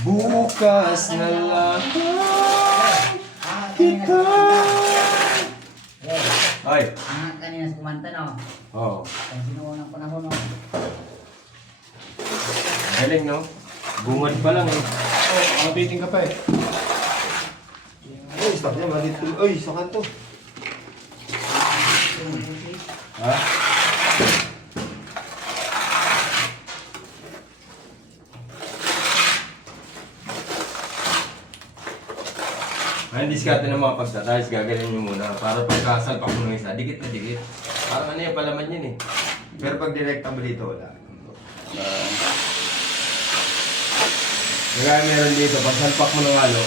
Bukas na lang kita. Ay. Kanina sa kumanta, no? Oo. Ang sinuunang panahon, no? Galing, no? Bungad pa lang, eh. Makabiting ka pa eh. Ay, stop niya, malito. Ay, sa kanto. Ha? Ang diskarte ng mga pagtatayos, gagaling nyo muna para pagkasalpak mo ng isa, dikit na dikit. Parang ano yung palaman yun eh. Pero pag directable dito, wala. Kaya meron dito, pag salpak mo ng halo,